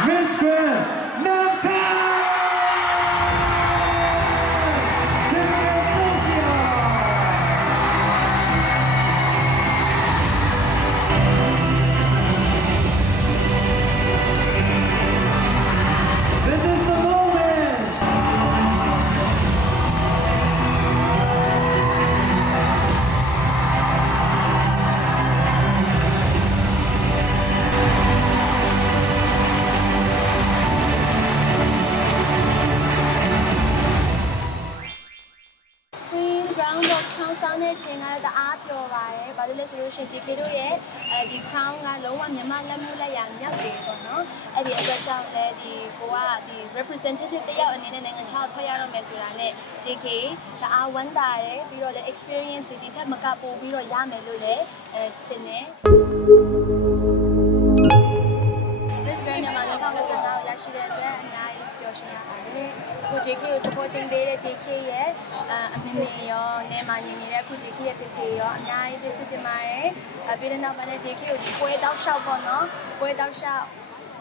Miss Grand တဲ့ချိန်ကတော့တအားပျော်ပါတယ်။ဘာလို့လဲဆိုလို့ရှိရင် JK တို့ရဲ့အဲဒီ crown ကလုံးဝမြန်မာလက်မျိုးလက်ရာမြောက်တယ်ပေါ့နော်။အဲ့ဒီအတွက်ကြောင့်လည်းဒီကိုကဒီ representative တယောက်အနေနဲ့နိုင်ငံခြားကိုထွက်ရတော့မယ်ဆိုတာနဲ့ JK တအားဝမ်းသာတယ်ပြီးတော့လည်း experience တွေဒီထက်မကပိုပြီးတော့ရမယ်လို့လည်းအဲထင်တယ်။ Miss Grand မြန်မာ2025ကိုရရှိတဲ့အတွက်အများကြီးပျော်ရွှင်ရပါတယ်။အခု JK ကို supporting ပေးတဲ့ JK ရဲ့အအမေမေရောနေမညီနေတဲ့အခု JK ရဲ့ဖေဖေရောအများကြီးကျေးဇူးတင်ပါတယ်။အပြီးတဲ့နောက်ပိုင်းနဲ့ JK ကိုဒီပွဲတောက်လျှောက်ပေါ့နော်။ပွဲတောက်လျှောက်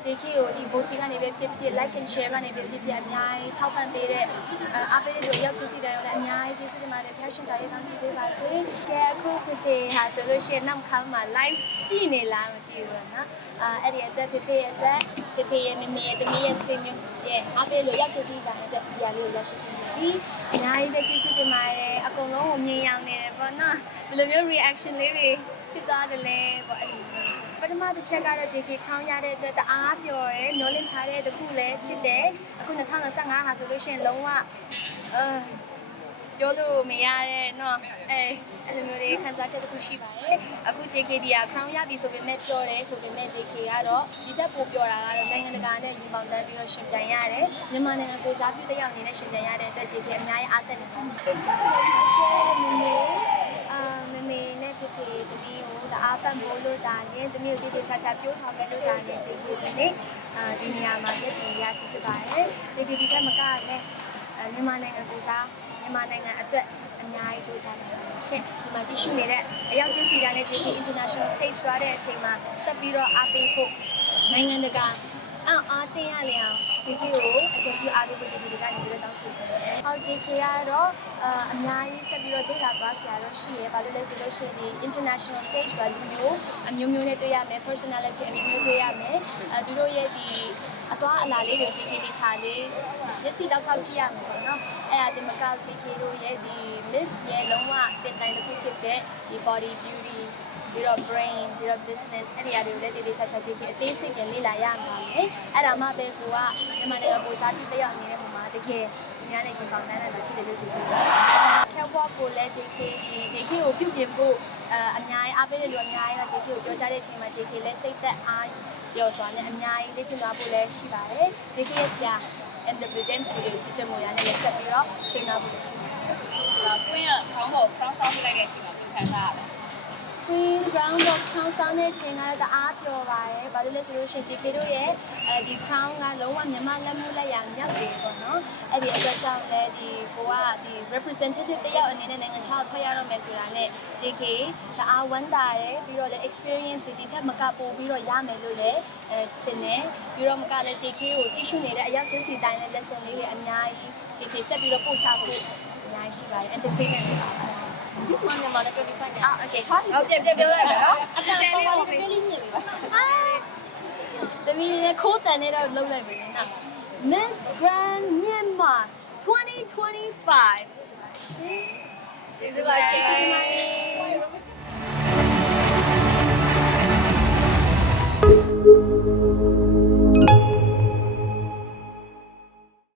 JK ကိုဒီ voting ကနေပဲဖြစ်ဖြစ် like and share ကနေပဲဖြစ်ဖြစ်အများကြီးထောက်ပံ့ပေးတဲ့အဲအားပေးတဲ့လူအရောက်ချစ်စီတိုင်းရောလည်းအများကြီးကျေးဇူးတင်ပါတယ် passion တာရေးကောင်းချီးပေးပါစေ။ကဲအခုဖေဖေဟာဆိုလို့ရှိရင်နောက်ခါမှာ live ကြည့်နေလားမသိဘူးနော်။ အာအဲ့ဒီအတွက်ဖေဖေရဲ့အတွက်ဖေဖေရဲ့မမေရဲ့တမီးရဲ့ဆွေမျိုးရဲ့အားပေးလို့ရောက်ချစ်စီတိုင်းအတွက်ဒီဟာလေးကိုရရှိပြီးပြီ။အများကြီးပဲကျေးဇူးတင်ပါတယ်။အကုန်လုံးကိုမြင်ရောက်နေတယ်ပေါ့နော်။ဘယ်လိုမျိုး reaction လေးတွေဖြစ်သွားတယ်လဲပေါ့အဲ့ဒီလိုမျိုးရှိတယ်ပထမတစ်ချက်ကတော့ JK Crown ရတဲ့အတွက်တအားပျော်တယ်မျောလင့်ထားတဲ့တစ်ခုလည်းဖြစ်တယ်အခု2025ဟာဆိုလို့ရှိရင်လုံးဝအာ ပြောလို့မရတဲ့เนาะအဲအဲ့လိုမျိုးလေးခံစားချက်တစ်ခုရှိပါတယ်အခု JK ဒီက Crown ရပြီဆိုပေမဲ့ပျော်တယ်ဆိုပေမဲ့ JK ကတော့ဒီချက်ပိုပျော်တာကတော့နိုင်ငံတကာနဲ့ယူပေါင်းတန်းပြီးတော့ရှင်ပြန်ရတယ်မြန်မာနိုင်ငံကိုစားပြုတဲ့ရောက်အနေနဲ့ရှင်ပြန်ရတဲ့အတွက် JK အများကြီးအားသက်နေပါတယ်မမေအာမမေနဲ့ဖေဖေတမီးကိုတအားပံ့ပိုးလို့တာနဲ့တမီးကိုတိတိကျကျပြောထားမယ်လို့တာနဲ့ JK ဒီနေ့အာဒီနေရာမှာတက်တည်ရချင်ဖြစ်ပါတယ် JK ဒီကမကလည်းအဲမြန်မာနိုင်ငံကိုစား မြန်မာနိုင်ငံအတွက်အများကြီးစူးစမ်းနေပါတယ်ရှင်ဒီမှာကြည့်ရှုနေတဲ့အရောက်ချင်းစီတိုင်းနဲ့ JK International Stage ရတဲ့အချိန်မှာဆက်ပြီးတော့အားပေးဖို့နိုင်ငံတကာအောင်အားတင်ရလေအောင် JK ကိုအကျဉ်းပြုအားပေး JK ကတော့အာအများကြီးဆက်ပြီးတော့ဒေတာသွားစရာတော့ရှိရ။ဘာလို့လဲဆိုလို့ရှိရင်ဒီ international stage ကလူမျိုးအမျိုးမျိုးနဲ့တွေ့ရမယ် personality အမျိုးမျိုးတွေ့ရမယ်။အဲသူတို့ရဲ့ဒီအသွားအလာလေးတွေ JK တွေခြာလေးမျက်စိတောက်ထောက်ကြည့်ရမယ်ပေါ့နော်။အဲ့ဒါဒီမကောက် JK တို့ရဲ့ဒီ miss ရဲ့လုံးဝပြင်တိုင်းတစ်ခုဖြစ်တဲ့ဒီ body beauty ပြီးတော့ brain ပြီးတော့ business အဲ့ဒီအရာတွေကိုလည်းတည်တည်ချာချာကြည့်ပြီးအသေးစိတ်ပြန်လေ့လာရမှာလေအဲ့ဒါမှပဲကိုကမြန်မာနိုင်ငံကိုစားပြီးတက်ရောက်နေတဲ့ဟိုမှာတကယ်ဒီများနဲ့ရှင်ပေါင်းတန်းတဲ့ဖြစ်တယ်လို့ဆိုပြီးခဲဘောကိုလည်း JK ဒီ JK ကိုပြုပြင်ဖို့အအများကြီးအားပေးတဲ့လူအများကြီးတော့ JK ကိုပြောကြတဲ့အချိန်မှာ JK လည်းစိတ်သက်အားရောစွာနဲ့အများကြီးလေ့ကျင့်သွားဖို့လည်းရှိပါတယ် JK ရဲ့ဆရာ and the evidence တွေ teacher မိုးရနဲ့လည်းဆက်ပြီးတော့ train လုပ်ဖို့ရှိပါတယ်ကွင်းကခေါင်းပေါ် crown ဆောင်းပြလိုက်တဲ့အချိန်မှာဘယ်ခံစားရလဲ Queen Crown တော့ crown ဆောင်တဲ့ချိန်ကတော့တအားပျော်ပါတယ်။ဘာလို့လဲဆိုလို့ရှိရင် JK တို့ရဲ့အဲဒီ crown ကလုံးဝမြန်မာလက်မျိုးလက်ရာမြောက်တယ်ပေါ့နော်။အဲ့ဒီအတွက်ကြောင့်လည်းဒီကိုကဒီ representative တယောက်အနေနဲ့နိုင်ငံခြားကိုထွက်ရတော့မယ်ဆိုတာနဲ့ JK တအားဝမ်းသာတယ်ပြီးတော့လည်း experience တွေဒီထက်မကပိုပြီးတော့ရမယ်လို့လည်းအဲထင်တယ်။ပြီးတော့မကလည်း JK ကိုကြည့်ရှုနေတဲ့အရောက်ချင်းစီတိုင်းလည်း lesson လေးတွေအများကြီး JK ဆက်ပြီးတော့ပို့ချဖို့အများကြီးရှိပါတယ် entertainment တွေပါ ဒီမှာမြန်မာနဲ့25နဲ့အာ okay ဟုတ်ပြပြပြောလိုက်မယ်နော်အပြန်လေးတော့ပေးလေးညင်ပါအာတမီးနဲ့ခိုးတန်နဲ့တော့လုံးလိုက်ပြီလေနော် Miss Grand Myanmar 2025ကျေးဇူးပါရှင်